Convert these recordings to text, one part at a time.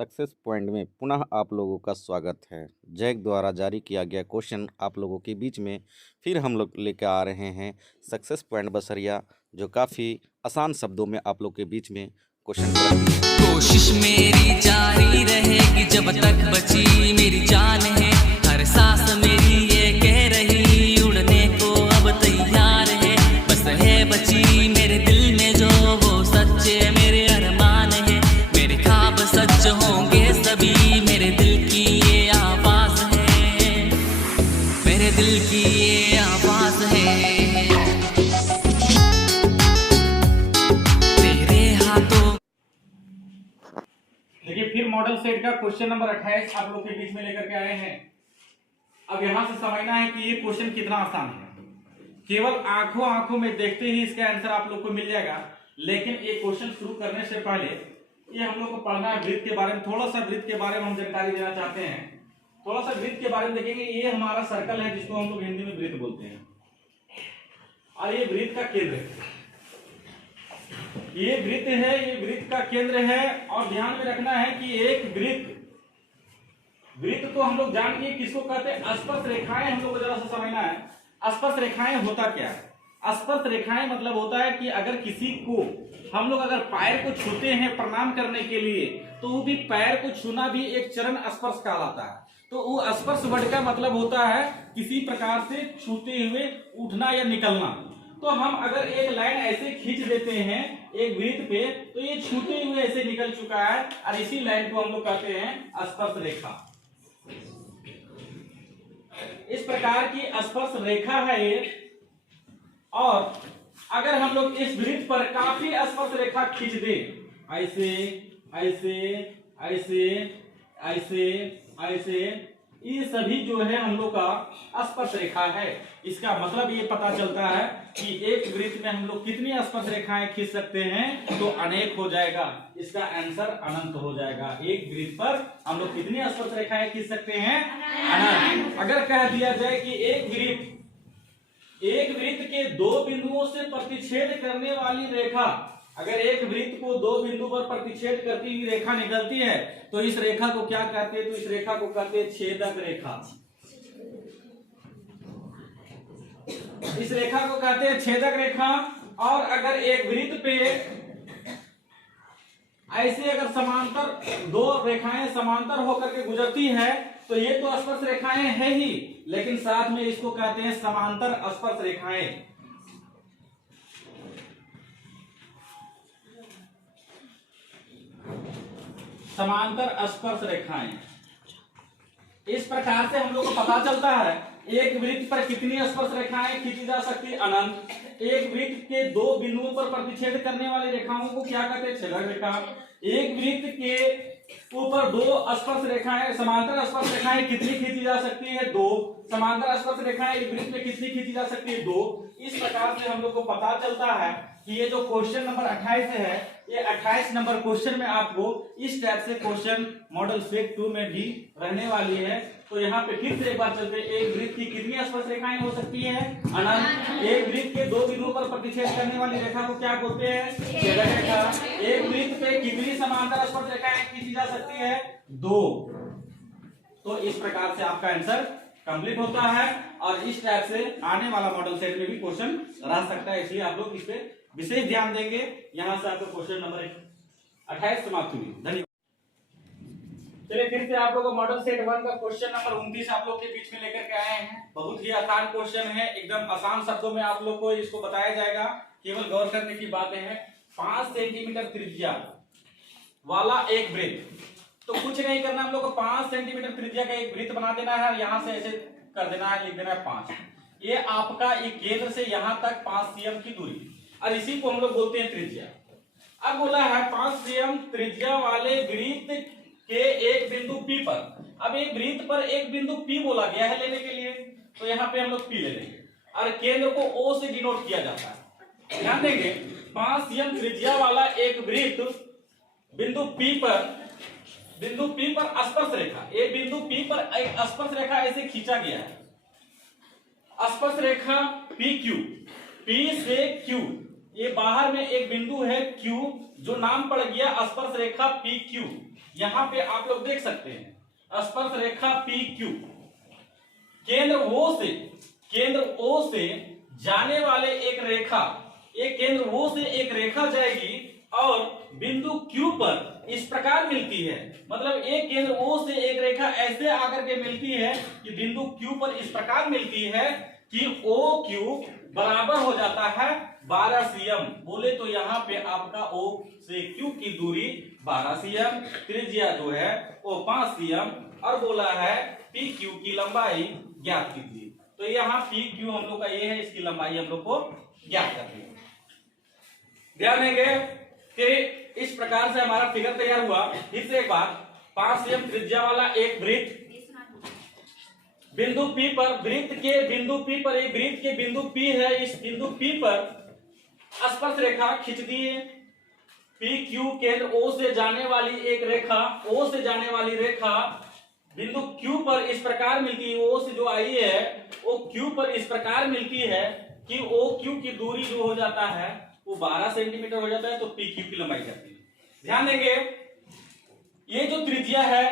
Success point में पुनः आप लोगों का स्वागत है। जैक द्वारा जारी किया गया क्वेश्चन आप लोगों के बीच में फिर हम लोग लेकर आ रहे हैं सक्सेस पॉइंट बसरिया, जो काफ़ी आसान शब्दों में आप लोग के बीच में क्वेश्चन को रखती है। कोशिश मेरी जारी रहेगी जब तक बची मेरी जान है, हर सांस मेरी ये कह रही उड़ने को अब तैयार है। बस है बची मेरे दिल में जो वो सच्चे मेरे अरमान है, मेरे ख्वाब सच होंगे सभी, मेरे दिल की ये आवाज है, मेरे दिल की ये आवाज है। देखिए फिर मॉडल सेट का क्वेश्चन नंबर 28 आप लोग के बीच में लेकर के आए हैं। अब यहां से समझना है कि ये क्वेश्चन कितना आसान है। केवल आंखों आंखों में देखते ही इसका आंसर आप लोग को मिल जाएगा, लेकिन ये क्वेश्चन शुरू करने से पहले ये हम लोग को पढ़ना है वृत्त के बारे में। थोड़ा सा वृत्त के बारे में हम जानकारी देना चाहते हैं। थोड़ा सा वृत्त के बारे में देखेंगे। ये हमारा सर्कल है जिसको हम लोग हिंदी में वृत्त बोलते हैं, और ये वृत्त का केंद्र है। ये वृत्त है, ये वृत्त का केंद्र है। और ध्यान में रखना है कि एक वृत्त तो हम लोग जान गए किसको कहते हैं, स्पर्श रेखाएं। हम लोग को जरा सा समझना है स्पर्श रेखाएं होता क्या है। स्पर्श रेखाएं मतलब होता है कि अगर किसी को हम लोग अगर पैर को छूते हैं प्रणाम करने के लिए, तो वो भी पैर को छूना भी एक चरण स्पर्श कहलाता है। तो वो स्पर्श वर्ड का मतलब होता है किसी प्रकार से छूते हुए उठना या निकलना। तो हम अगर एक लाइन ऐसे खींच देते हैं एक वृत्त पे, तो ये छूते हुए ऐसे निकल चुका है, और इसी लाइन को हम लोग कहते हैं स्पर्श रेखा। इस प्रकार की स्पर्श रेखा है ये। और अगर हम लोग इस वृत्त पर काफी स्पर्श रेखा खींच दे, ऐसे ऐसे ऐसे ऐसे ऐसे, ये सभी जो है हम लोग का स्पर्श रेखा है। इसका मतलब ये पता चलता है कि एक वृत्त में हम लोग कितनी स्पर्श रेखाएं खींच सकते हैं, तो अनेक हो जाएगा। इसका आंसर अनंत हो जाएगा। एक वृत्त पर हम लोग कितनी स्पर्श रेखाएं खींच सकते हैं, अनंत। अगर कह दिया जाए कि एक वृत्त के दो बिंदुओं से प्रतिच्छेद करने वाली रेखा, अगर एक वृत्त को दो बिंदु पर प्रतिच्छेद करती हुई रेखा निकलती है, तो इस रेखा को क्या कहते हैं, तो इस रेखा को कहते हैं छेदक रेखा। इस रेखा को कहते हैं छेदक रेखा। और अगर एक वृत्त पे ऐसे अगर समांतर दो रेखाएं समांतर होकर के गुजरती है, तो ये तो स्पर्श रेखाएं है ही, लेकिन साथ में इसको कहते हैं समांतर स्पर्श रेखाएं। समांतर स्पर्श रेखाएं। इस प्रकार से हम लोग को पता चलता है एक वृत्त पर कितनी स्पर्श रेखाएं खींची जा सकती है, अनंत। एक वृत्त के दो बिंदुओं पर प्रतिच्छेद करने वाली रेखाओं को क्या कहते हैं, छेदक रेखा। एक वृत्त के ऊपर दो स्पर्श रेखाएं समांतर स्पर्श रेखाएं कितनी खींची जा सकती है, दो। समांतर स्पर्श रेखाएं एक वृत्त में कितनी खींची जा सकती है, दो। इस प्रकार से हम लोग को पता चलता है कि ये जो क्वेश्चन नंबर 28 है, ये 28 नंबर क्वेश्चन में आपको इस टाइप से क्वेश्चन मॉडल सेट 2 में भी रहने वाली है। तो यहाँ पे फिर से एक बार चलते हैं। एक वृत्त की कितनी स्पर्श रेखाएं हो सकती है, अनंत। एक वृत्त के दो बिंदुओं पर प्रतिच्छेद करने वाली रेखा को क्या बोलते हैं, छेदक रेखा। एक वृत्त पे कितनी समांतर स्पर्श रेखाएं खींची जा सकती है, दो। तो इस प्रकार से आपका आंसर कंप्लीट होता है। और इस टाइप से आने वाला मॉडल सेट में भी क्वेश्चन रह सकता है, इसलिए आप लोग इस पे विशेष ध्यान देंगे। यहां से आपको क्वेश्चन नंबर 28 समाप्त हुई। धन्यवाद। चलिए फिर से आप लोगों को मॉडल सेट 1 का क्वेश्चन नंबर 29 आप लोग के बीच में लेकर के आए हैं। बहुत ही आसान क्वेश्चन है, एकदम आसान शब्दों में आप लोग को इसको बताया जाएगा। केवल गौर करने की बातें हैं। 5 सेंटीमीटर त्रिज्या वाला एक वृत्त, तो कुछ नहीं करना हम लोग को, 5 सेंटीमीटर त्रिज्या का एक वृत्त बना देना है। यहां से ऐसे कर देना है, लिख देना है 5। ये आपका एक केंद्र से यहां तक 5 cm की दूरी, और इसी को हम लोग बोलते हैं त्रिज्या। अब बोला है 5 cm त्रिज्या वाले वृत्त के एक बिंदु P पर। अब एक वृत्त पर एक बिंदु P बोला गया है लेने के लिए, तो यहाँ पे हम लोग P ले लेंगे, और केंद्र को O से डिनोट किया जाता है। ध्यान देंगे 5 cm त्रिज्या वाला एक वृत्त बिंदु P पर स्पर्श रेखा, एक बिंदु P पर एक स्पर्श रेखा ऐसे खींचा गया है। स्पर्श रेखा PQ, P से Q ये बाहर में एक बिंदु है Q जो नाम पड़ गया स्पर्श रेखा PQ। यहाँ पे आप लोग देख सकते हैं स्पर्श रेखा PQ केंद्र O से जाने वाले एक रेखा, एक केंद्र O से एक रेखा जाएगी और बिंदु Q पर इस प्रकार मिलती है। मतलब एक केंद्र O से एक रेखा ऐसे आकर के मिलती है कि बिंदु Q पर इस प्रकार मिलती है कि OQ बराबर हो जाता है 12 cm। बोले तो यहाँ पे आपका O से Q की दूरी 12 cm, त्रिज्या जो है वो 5 cm और बोला है PQ की लंबाई ज्ञात कीजिए। तो यहाँ PQ हम लोग का ये है, इसकी लंबाई हम लोग को ज्ञात करनी है। ध्यान देंगे कि इस प्रकार से हमारा फिगर तैयार हुआ। फिर से एक बार 5 cm त्रिज्या वाला एक वृत्त बिंदु P पर, वृत्त के बिंदु P पर, एक वृत्त के बिंदु P है, इस बिंदु P पर स्पर्श रेखा खींच दिए। PQ केंद्र O से जाने वाली एक रेखा, O से जाने वाली रेखा बिंदु Q पर इस प्रकार मिलती है। O से जो आई है वो Q पर इस प्रकार मिलती है कि OQ की दूरी जो हो जाता है वो 12 सेंटीमीटर हो जाता है। तो PQ की लंबाई करती है। ध्यान देंगे ये जो त्रिज्या है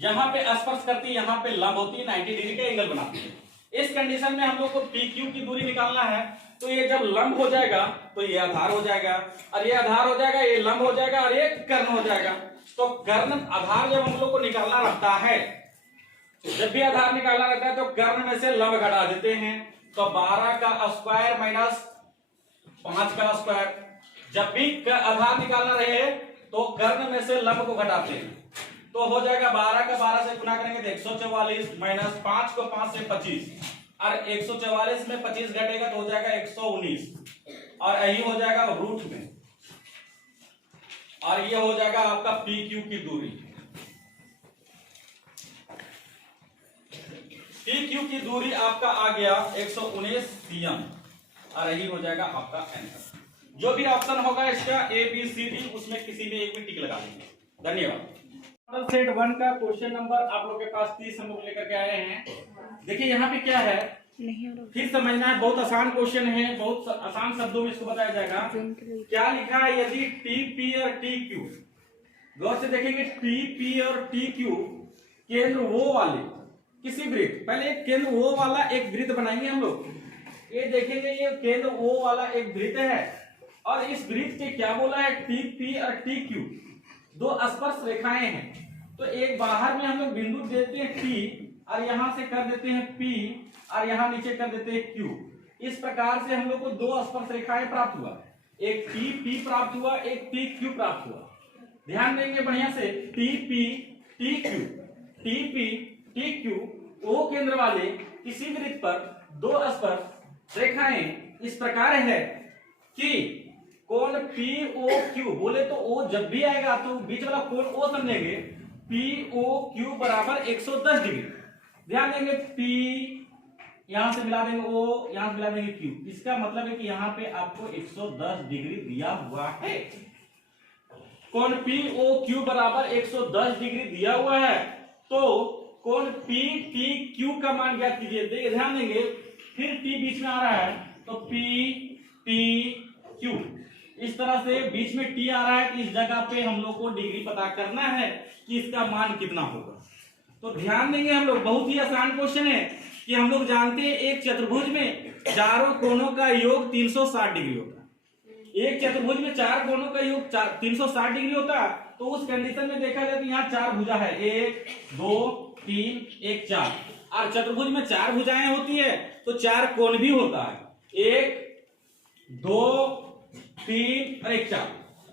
जहां पे स्पर्श करती है यहाँ पे लंब होती है, 90 डिग्री का एंगल बनाती है। इस कंडीशन में हम लोग को PQ की दूरी निकालना है। तो ये जब लंब हो जाएगा तो ये आधार हो जाएगा और ये आधार हो जाएगा, ये लंब हो जाएगा और ये कर्ण हो जाएगा। तो कर्ण आधार जब हम लोग को निकालना रहता है, जब भी आधार निकालना रहता है तो कर्ण में से लंब घटा देते हैं। तो 12 का स्क्वायर माइनस 5 का स्क्वायर। जब भी आधार निकालना रहे तो कर्ण में से लंब को घटाते हैं। तो हो जाएगा 12 का 12 से गुना करेंगे तो 144 माइनस 5 को 5 से 25 और 144 में 25 घटेगा तो हो जाएगा 119 और यही हो जाएगा रूट में। और ये हो जाएगा आपका PQ की दूरी। PQ की दूरी आपका आ गया 119 cm और यही हो जाएगा आपका आंसर। जो भी ऑप्शन होगा इसका A B C D उसमें किसी में एक भी टिक लगा देंगे। धन्यवाद। मॉडल सेट 1 का क्वेश्चन नंबर आप लोग के पास 30 हम लोग लेकर के आए हैं। देखिए यहाँ पे क्या है, फिर समझना है, बहुत आसान क्वेश्चन है, बहुत आसान शब्दों में इसको बताया जाएगा। क्या लिखा है, यदि TP और TQ, गौर से देखेंगे, TP और TQ केंद्र O वाले किसी वृत्त, पहले एक केंद्र O वाला एक वृत्त बनाएंगे हम लोग। ये देखेंगे ये केंद्र O वाला एक वृत्त है और इस वृत्त के क्या बोला है, TP और TQ दो स्पर्श रेखाएं हैं। तो एक बाहर में हम लोग बिंदु देते हैं T और यहां से कर देते हैं P और यहां नीचे कर देते हैं Q। इस प्रकार से हम लोग को दो स्पर्श रेखाएं प्राप्त हुआ, एक TP प्राप्त हुआ, एक TQ प्राप्त हुआ। ध्यान देंगे बढ़िया से, TP TQ, TP TQ O केंद्र वाले किसी वृत्त पर दो स्पर्श रेखाएं इस प्रकार है कि कोण POQ, बोले तो O जब भी आएगा तो बीच वाला कोण O समझेंगे, POQ बराबर 110 डिग्री। ध्यान देंगे P यहां से मिला देंगे O, यहां से मिला देंगे Q। इसका मतलब है कि यहां पे आपको 110 डिग्री दिया हुआ है। कोण POQ बराबर 110 डिग्री दिया हुआ है। तो कोण PTQ का मान ज्ञात कीजिए। देखिए ध्यान देंगे, फिर T बीच में आ रहा है तो PTQ, इस तरह से बीच में T आ रहा है कि इस जगह पे हम लोग को डिग्री पता करना है कि इसका मान कितना होगा। तो ध्यान देंगे हम लोग, बहुत ही आसान क्वेश्चन है कि हम लोग जानते हैं एक चतुर्भुज में चारों कोणों का योग 360 डिग्री होता है। एक चतुर्भुज में चार कोणों का योग 360 डिग्री होता है। तो उस कंडीशन में देखा जाए तो यहाँ चार भुजा है, 1 2 3 1 4, और चतुर्भुज में चार भुजाएं होती है तो चार कोण भी होता है, 1 2 3 और 1 4।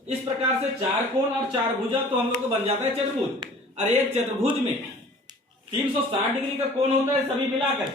इस प्रकार से चार कोण और चार भुजा तो हम लोग को बन जाता है चतुर्भुज। और एक चतुर्भुज में 360 डिग्री का कोण होता है सभी मिलाकर,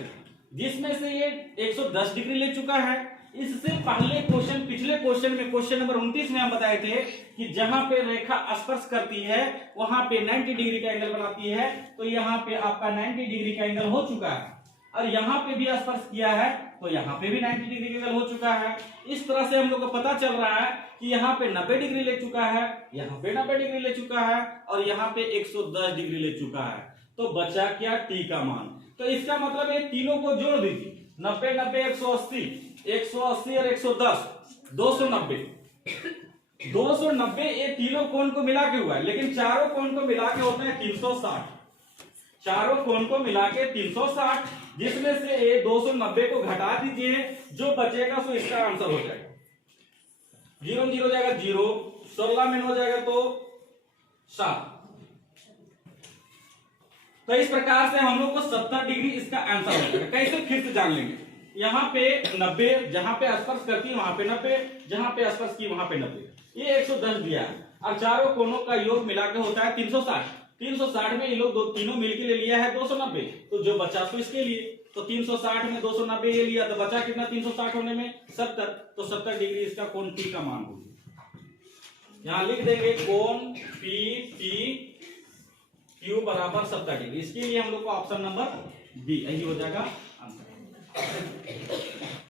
जिसमें से ये 110 डिग्री ले चुका है। इससे पहले क्वेश्चन, पिछले क्वेश्चन में, क्वेश्चन नंबर 29 में हम बताए थे कि जहां पे रेखा स्पर्श करती है वहां पे 90 डिग्री का एंगल बनाती है। तो यहाँ पे आपका 90 डिग्री का एंगल हो चुका है और यहाँ पे भी स्पर्श किया है तो यहाँ पे भी 90 डिग्री का एंगल हो चुका है। इस तरह से हम लोग को पता चल रहा है कि यहाँ पे 90 डिग्री ले चुका है, यहाँ पे 90 डिग्री ले चुका है और यहाँ पे 110 डिग्री ले चुका है। तो बचा क्या, T का मान। तो इसका मतलब ये तीनों को जोड़ दीजिए, 90 90 180, 180 और 110, 290 290 ये तीनों कोण को मिला के हुआ है, लेकिन चारों कोण को मिला के होता है 360। चारों कोण को मिला के 360, जिसमें से ये 290 को घटा दीजिए, जो बचेगा सो इसका आंसर हो जाएगा। 0 0 हो जाएगा 0, 16 में हो जाएगा तो 7। तो इस प्रकार से हम लोग को 70 डिग्री इसका आंसर हो जाएगा। कैसे फिर से जान लेंगे। यहाँ पे 90, जहां पे स्पर्श करती है वहां पे 90, जहां पे स्पर्श की वहां पे 90, ये 110 दिया है। और चारों कोणों का योग मिला के होता है 360। 360 में ये लोग तीनों मिलके ले लिया है 290, तो जो बचा सो इसके लिए, तो 360 में 290 ये लिया, तो बचा कितना 360 होने में 70, तो 70 डिग्री इसका कोण P का मान होगा। यहां लिख देंगे कोण PT Q बराबर 70 डिग्री। इसके लिए हम लोग को ऑप्शन नंबर बी यही हो जाएगा आंसर।